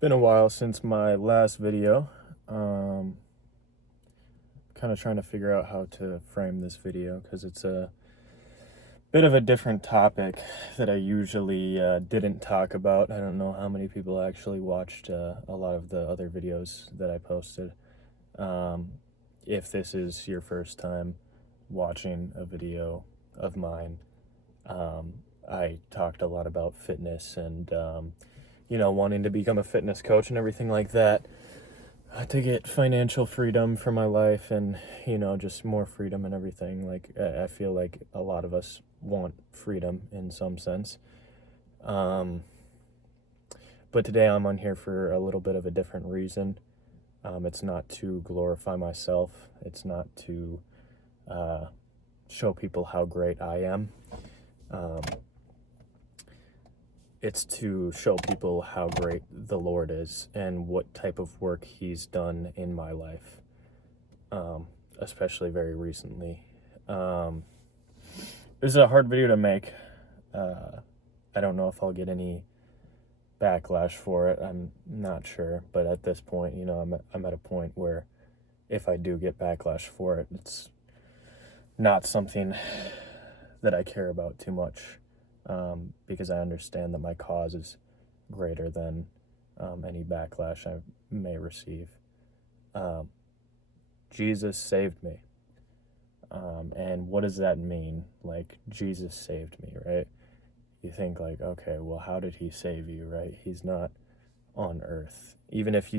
Been a while since my last video. Um, kind of trying to figure out how to frame this video because it's a bit of a different topic that I usually didn't talk about. I don't know how many people actually watched a lot of the other videos that I posted. Um, if this is your first time watching a video of mine, I talked a lot about fitness and wanting to become a fitness coach and everything like that, to get financial freedom for my life and, just more freedom and everything. Like, I feel like a lot of us want freedom in some sense. But today I'm on here for a little bit of a different reason. It's not to glorify myself. It's not to show people how great I am. It's to show people how great the Lord is and what type of work He's done in my life, especially very recently. This is a hard video to make. I don't know if I'll get any backlash for it. I'm not sure, but at this point, I'm at a point where if I do get backlash for it, it's not something that I care about too much. Because I understand that my cause is greater than any backlash I may receive. Jesus saved me. And what does that mean? Like, Jesus saved me, right? You think like, okay, well, how did He save you, right? He's not on earth. Even if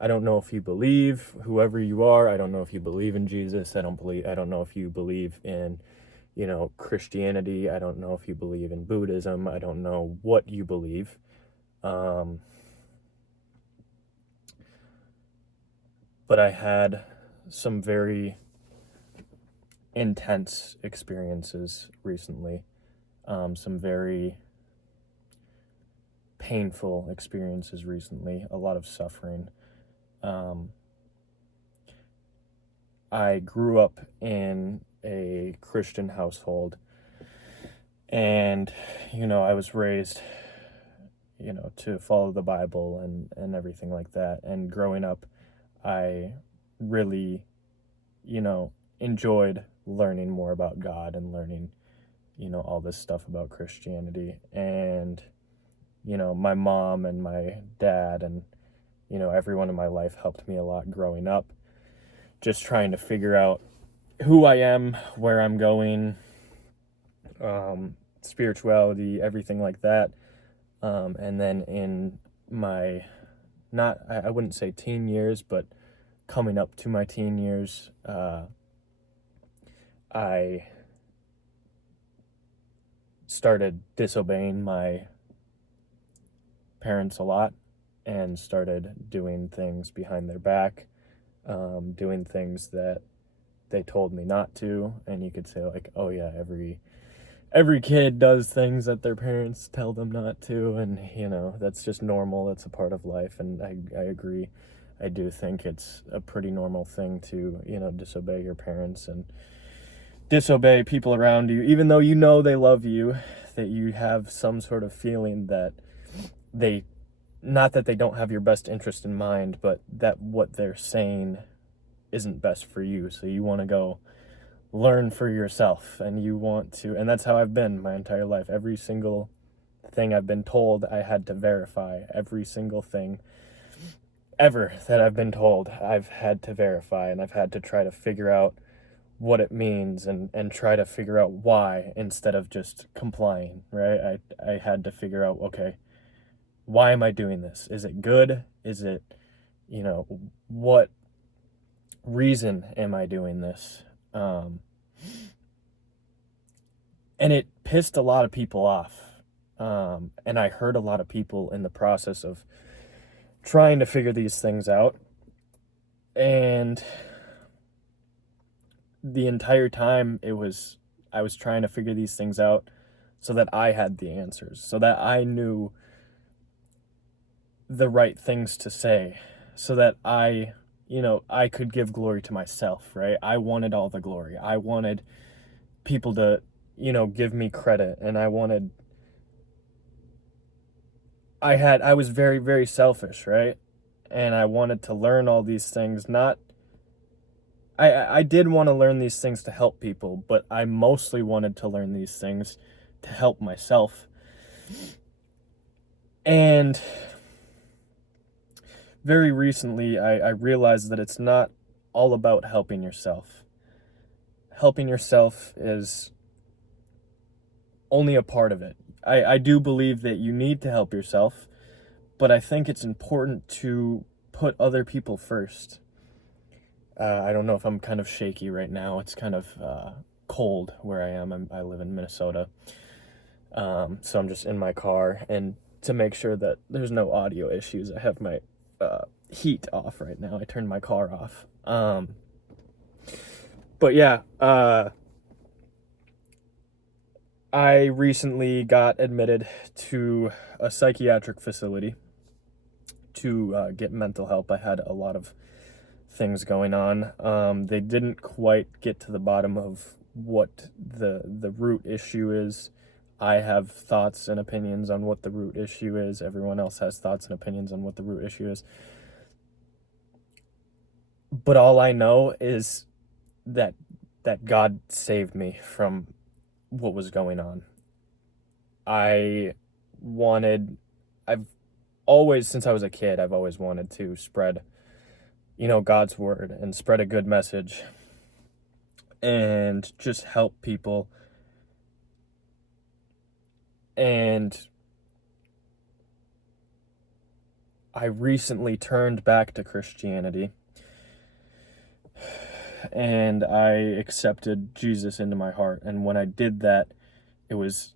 I don't know if you believe, whoever you are, I don't know if you believe in Jesus. I don't know if you believe in Christianity. I don't know if you believe in Buddhism. I don't know what you believe. But I had some very intense experiences recently. Some very painful experiences recently. A lot of suffering. I grew up in a Christian household, and I was raised to follow the Bible and everything like that. And growing up, I really enjoyed learning more about God and learning all this stuff about Christianity. And my mom and my dad and everyone in my life helped me a lot growing up, just trying to figure out who I am, where I'm going, spirituality, everything like that. And then in my, I wouldn't say teen years, but coming up to my teen years, I started disobeying my parents a lot and started doing things behind their back, doing things that they told me not to. And you could say like, oh yeah, every kid does things that their parents tell them not to, and that's just normal. That's a part of life, and I agree. I do think it's a pretty normal thing to disobey your parents and disobey people around you, even though they love you, that you have some sort of feeling that not that they don't have your best interest in mind, but that what they're saying isn't best for you. So you want to go learn for yourself, and and that's how I've been my entire life. Every single thing I've been told, I had to verify. Every single thing ever that I've been told, I've had to verify, and I've had to try to figure out what it means and try to figure out why instead of just complying, right? I had to figure out, okay, why am I doing this? Is it good? Is it, what reason am I doing this? And it pissed a lot of people off. And I hurt a lot of people in the process of trying to figure these things out. And the entire time I was trying to figure these things out so that I had the answers, so that I knew the right things to say, so that I could give glory to myself, right? I wanted all the glory. I wanted people to, give me credit, and I wanted I was very, very selfish, right? And I wanted to learn all these things. Not I did want to learn these things to help people, but I mostly wanted to learn these things to help myself. And very recently, I realized that it's not all about helping yourself. Helping yourself is only a part of it. I do believe that you need to help yourself, but I think it's important to put other people first. I don't know if I'm kind of shaky right now. It's kind of cold where I am. I live in Minnesota. So I'm just in my car. And to make sure that there's no audio issues, I have my heat off right now. I turned my car off. But yeah, I recently got admitted to a psychiatric facility to get mental help. I had a lot of things going on. They didn't quite get to the bottom of what the root issue is. I have thoughts and opinions on what the root issue is. Everyone else has thoughts and opinions on what the root issue is. But all I know is that God saved me from what was going on. I've always, since I was a kid, I've always wanted to spread, God's word and spread a good message and just help people. And I recently turned back to Christianity and I accepted Jesus into my heart. And when I did that, it was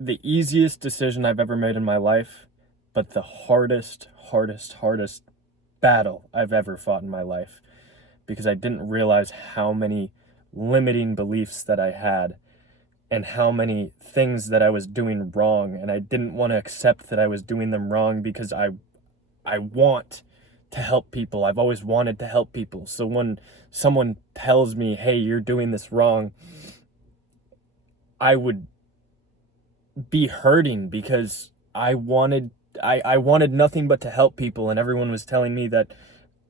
the easiest decision I've ever made in my life, but the hardest battle I've ever fought in my life, because I didn't realize how many limiting beliefs that I had and how many things that I was doing wrong, and I didn't want to accept that I was doing them wrong because I want to help people. I've always wanted to help people. So when someone tells me, "Hey, you're doing this wrong," I would be hurting because I wanted nothing but to help people, and everyone was telling me that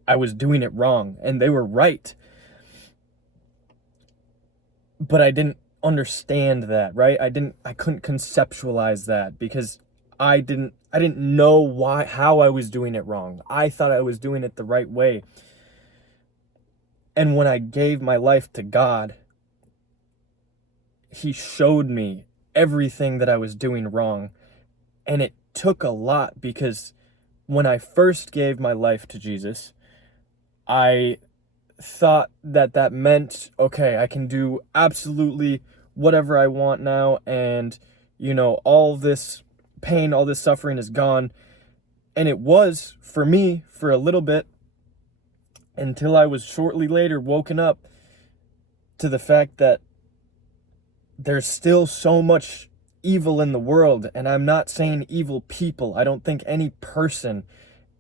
I was doing it wrong, and they were right. But I didn't understand that, right? I couldn't conceptualize that because I didn't know how I was doing it wrong. I thought I was doing it the right way. And when I gave my life to God, He showed me everything that I was doing wrong. And it took a lot, because when I first gave my life to Jesus, I thought that meant, okay, I can do absolutely whatever I want now, and all this pain, all this suffering is gone. And it was for me for a little bit, until I was shortly later woken up to the fact that there's still so much evil in the world. And I'm not saying evil people. I don't think any person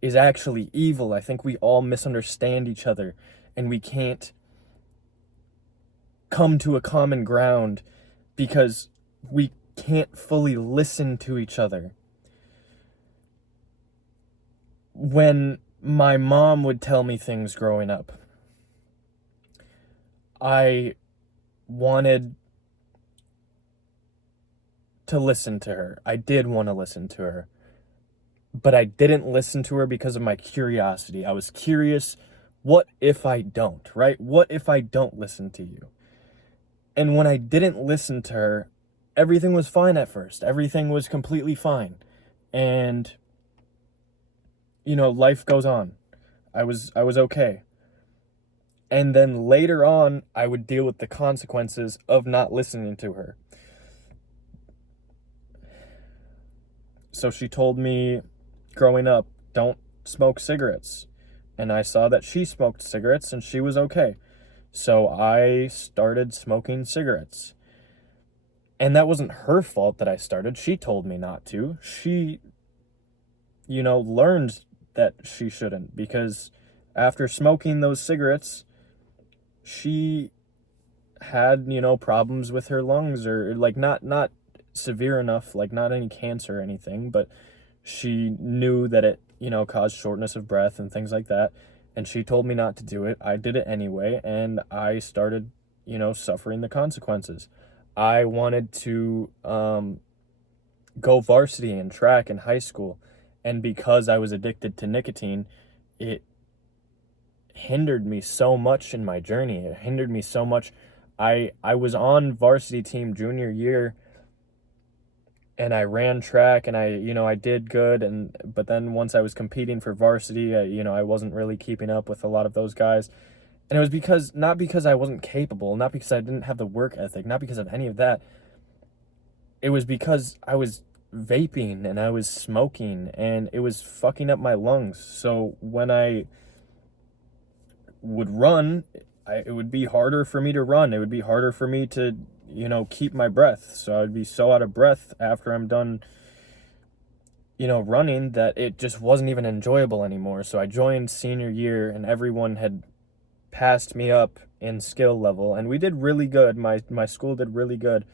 is actually evil. I think we all misunderstand each other, and we can't come to a common ground because we can't fully listen to each other. When my mom would tell me things growing up, I wanted to listen to her. I did want to listen to her. But I didn't listen to her because of my curiosity. I was curious, what if I don't, right? What if I don't listen to you? And when I didn't listen to her, everything was fine at first. Everything was completely fine. And, life goes on. I was okay. And then later on, I would deal with the consequences of not listening to her. So she told me growing up, don't smoke cigarettes. And I saw that she smoked cigarettes and she was okay. So I started smoking cigarettes. And that wasn't her fault that I started. She told me not to. She, learned that she shouldn't, because after smoking those cigarettes, she had, problems with her lungs, or like not severe enough, like not any cancer or anything, but she knew that it, caused shortness of breath and things like that. And she told me not to do it. I did it anyway, and I started, suffering the consequences. I wanted to go varsity in track in high school, and because I was addicted to nicotine, it hindered me so much in my journey. It hindered me so much. I was on varsity team junior year, and I ran track, and I did good, but then once I was competing for varsity, I wasn't really keeping up with a lot of those guys. And it was not because I wasn't capable, not because I didn't have the work ethic, not because of any of that. It was because I was vaping and I was smoking, and it was fucking up my lungs. So when I would run, it would be harder for me to run. It would be harder for me to, keep my breath. So I would be so out of breath after I'm done, running, that it just wasn't even enjoyable anymore. So I joined senior year, and everyone had passed me up in skill level, and we did really good. My school did really good.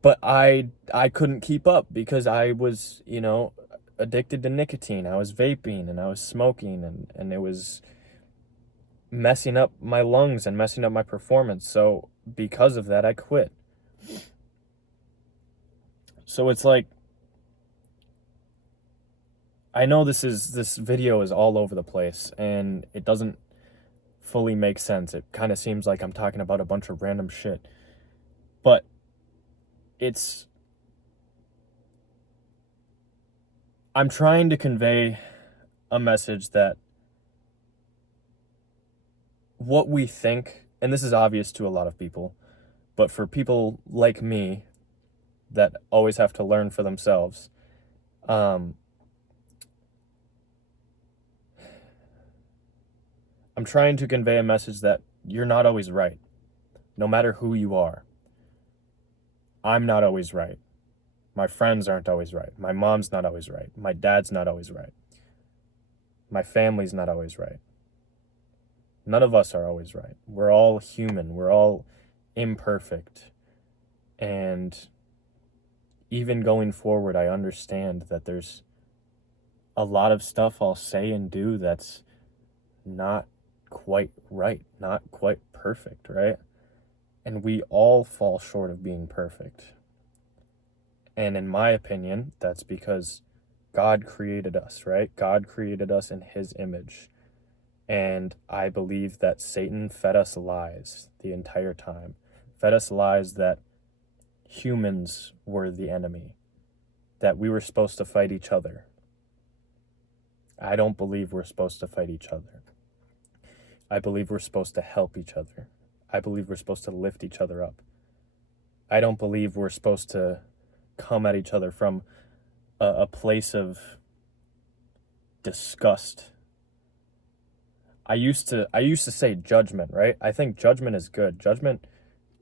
But I couldn't keep up because I was, addicted to nicotine. I was vaping and I was smoking, and it was messing up my lungs and messing up my performance. So because of that, I quit. So it's like, I know this video is all over the place and it doesn't fully make sense. It kind of seems like I'm talking about a bunch of random shit. But I'm trying to convey a message that what we think, and this is obvious to a lot of people, but for people like me that always have to learn for themselves, I'm trying to convey a message that you're not always right, no matter who you are. I'm not always right. My friends aren't always right. My mom's not always right. My dad's not always right. My family's not always right. None of us are always right. We're all human. We're all imperfect. And even going forward, I understand that there's a lot of stuff I'll say and do that's not quite right, not quite perfect, right? And we all fall short of being perfect. And in my opinion, that's because God created us, right? God created us in his image. And I believe that Satan fed us lies the entire time. Fed us lies that humans were the enemy, that we were supposed to fight each other. I don't believe we're supposed to fight each other. I believe we're supposed to help each other. I believe we're supposed to lift each other up. I don't believe we're supposed to come at each other from a place of disgust. I used to say judgment, right? I think judgment is good. Judgment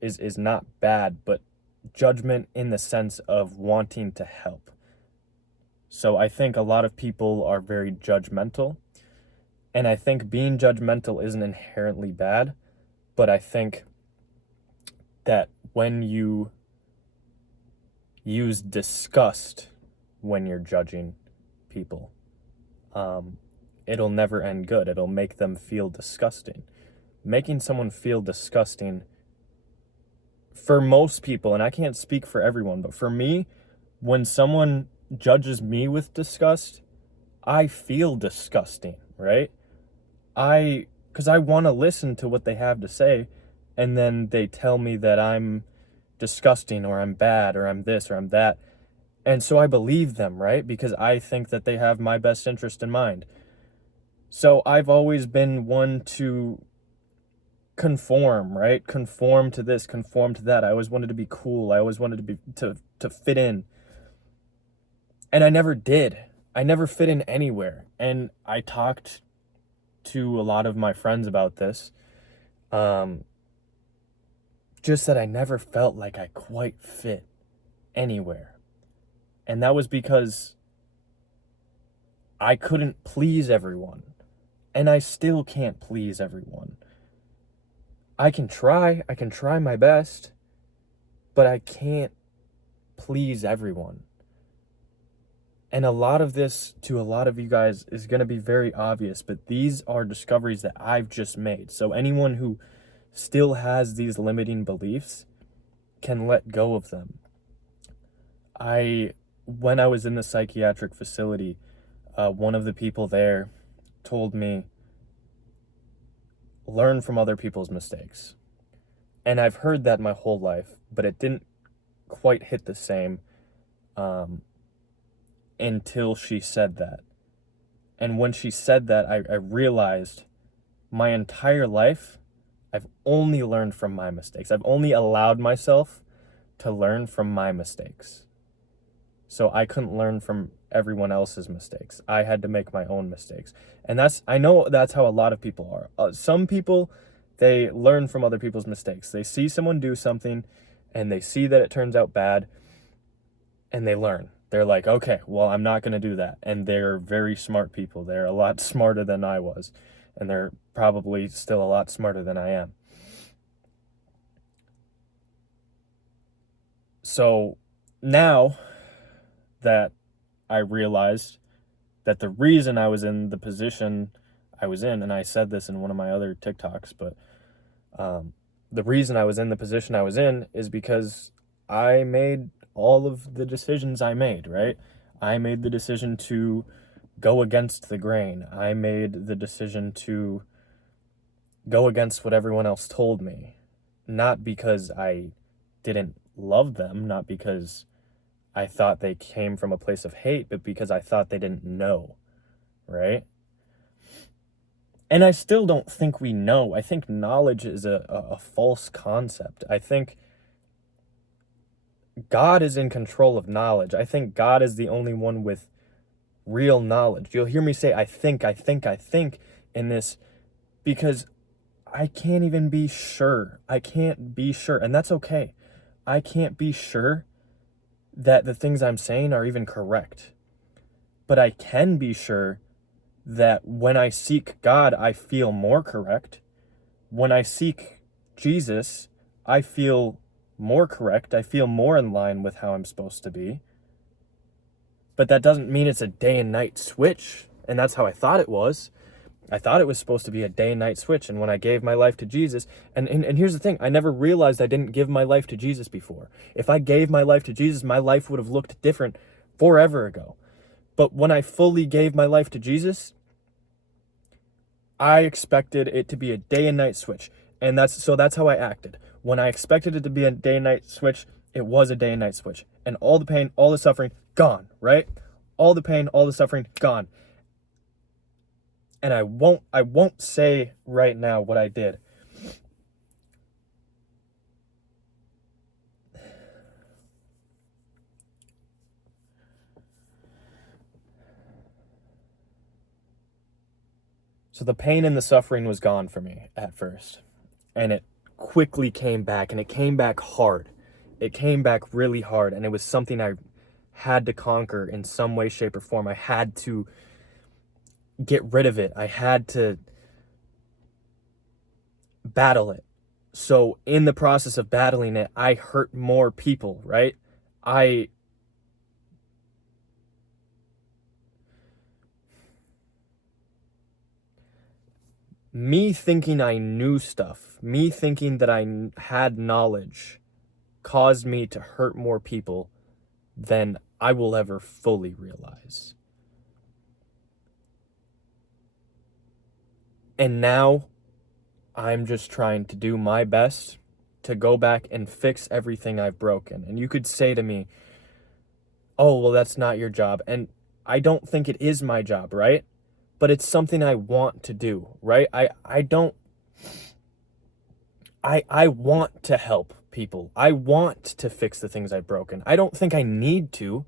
is not bad, but judgment in the sense of wanting to help. So I think a lot of people are very judgmental, and I think being judgmental isn't inherently bad, but I think that when you use disgust when you're judging people, it'll never end good. It'll make them feel disgusting. Making someone feel disgusting, for most people, and I can't speak for everyone, but for me, when someone judges me with disgust, I feel disgusting, right? Because I want to listen to what they have to say, and then they tell me that I'm disgusting, or I'm bad, or I'm this, or I'm that. And so I believe them, right? Because I think that they have my best interest in mind. So I've always been one to conform, right? Conform to this, conform to that. I always wanted to be cool. I always wanted to be to fit in. And I never did. I never fit in anywhere. And I talked to a lot of my friends about this. Just that I never felt like I quite fit anywhere. And that was because I couldn't please everyone. And I still can't please everyone. I can try my best, but I can't please everyone. And a lot of this, to a lot of you guys, is going to be very obvious, but these are discoveries that I've just made. So anyone who still has these limiting beliefs can let go of them. When I was in the psychiatric facility, one of the people there told me, learn from other people's mistakes. And I've heard that my whole life, but it didn't quite hit the same until she said that. And when she said that, I realized my entire life, I've only learned from my mistakes. I've only allowed myself to learn from my mistakes. So I couldn't learn from everyone else's mistakes. I had to make my own mistakes. And I know that's how a lot of people are. Some people, they learn from other people's mistakes. They see someone do something and they see that it turns out bad and they learn. They're like, okay, well, I'm not going to do that. And they're very smart people. They're a lot smarter than I was. And they're probably still a lot smarter than I am. So now that I realized that the reason I was in the position I was in, and I said this in one of my other TikToks, but the reason I was in the position I was in is because I made all of the decisions I made, right? I made the decision to go against the grain. I made the decision to go against what everyone else told me. Not because I didn't love them, not because I thought they came from a place of hate, but because I thought they didn't know, right? And I still don't think we know. I think knowledge is a false concept. I think God is in control of knowledge. I think God is the only one with real knowledge. You'll hear me say, I think in this, because I can't even be sure. I can't be sure, and that's okay. I can't be sure that the things I'm saying are even correct. But I can be sure that when I seek God, I feel more correct. When I seek Jesus, I feel more correct. I feel more in line with how I'm supposed to be. But that doesn't mean it's a day and night switch. And that's how I thought it was. I thought it was supposed to be a day and night switch. And when I gave my life to Jesus, and here's the thing, I never realized I didn't give my life to Jesus before. If I gave my life to Jesus, my life would have looked different forever ago. But when I fully gave my life to Jesus, I expected it to be a day and night switch. And that's how I acted. When I expected it to be a day and night switch, it was a day and night switch. And all the pain, all the suffering, gone, right? All the pain, all the suffering, gone. And I won't say right now what I did. So the pain and the suffering was gone for me at first. And it quickly came back, and it came back hard. It came back really hard, and it was something I had to conquer in some way, shape, or form. I had to get rid of it. I had to battle it. So in the process of battling it, I hurt more people, right? Me thinking I knew stuff, me thinking that I had knowledge, caused me to hurt more people than I will ever fully realize. And now I'm just trying to do my best to go back and fix everything I've broken. And you could say to me, oh, well, that's not your job. And I don't think it is my job, right? But it's something I want to do, right? I want to help people. I want to fix the things I've broken. I don't think I need to.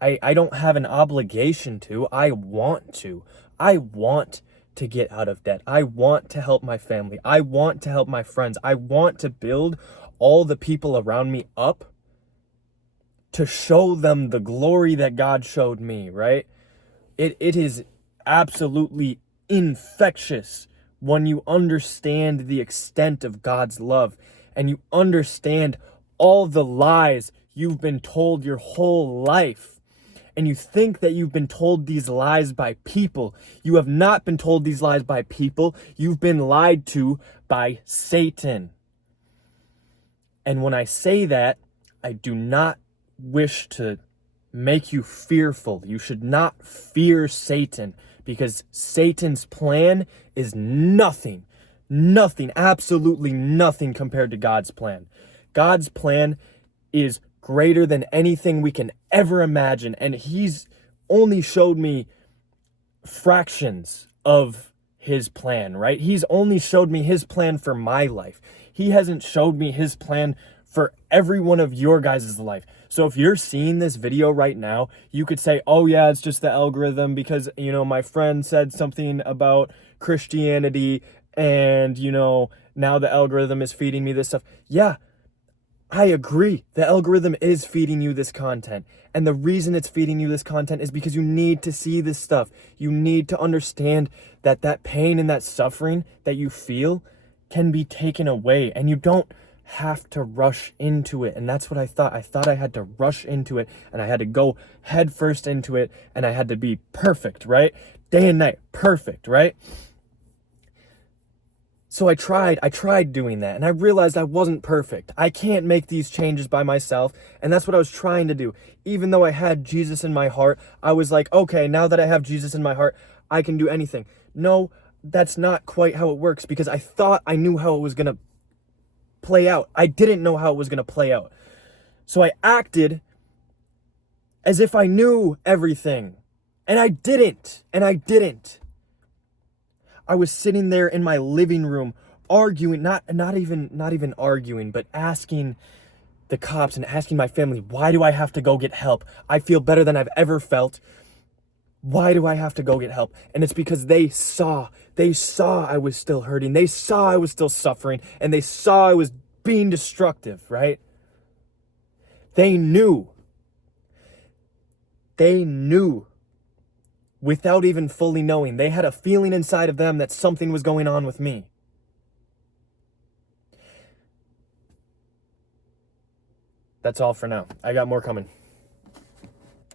I don't have an obligation to. I want to. I want to get out of debt. I want to help my family. I want to help my friends. I want to build all the people around me up to show them the glory that God showed me, right? It is absolutely infectious when you understand the extent of God's love and you understand all the lies you've been told your whole life. And you think that you've been told these lies by people. You have not been told these lies by people. You've been lied to by Satan. And when I say that, I do not wish to make you fearful. You should not fear Satan, because Satan's plan is nothing, absolutely nothing compared to God's plan. God's plan is greater than anything we can ever imagine, and he's only showed me fractions of his plan, right? He's only showed me his plan for my life. He hasn't showed me his plan for every one of your guys' life. So if you're seeing this video right now, you could say, oh yeah, it's just the algorithm because, my friend said something about Christianity and, now the algorithm is feeding me this stuff. Yeah, I agree. The algorithm is feeding you this content. And the reason it's feeding you this content is because you need to see this stuff. You need to understand that pain and that suffering that you feel can be taken away, and you don't have to rush into it. And that's what I thought. I thought I had to rush into it, and I had to go head first into it, and I had to be perfect, right? Day and night, perfect, right? So I tried doing that, and I realized I wasn't perfect. I can't make these changes by myself, and that's what I was trying to do. Even though I had Jesus in my heart, I was like, okay, now that I have Jesus in my heart, I can do anything. No, that's not quite how it works, because I thought I knew how it was going to play out. I didn't know how it was going to play out. So I acted as if I knew everything, and I didn't. I was sitting there in my living room arguing, not even arguing, but asking the cops and asking my family, why do I have to go get help? I feel better than I've ever felt. Why do I have to go get help? And it's because they saw I was still hurting. They saw I was still suffering, and they saw I was being destructive, right? They knew without even fully knowing. They had a feeling inside of them that something was going on with me. That's all for now. I got more coming.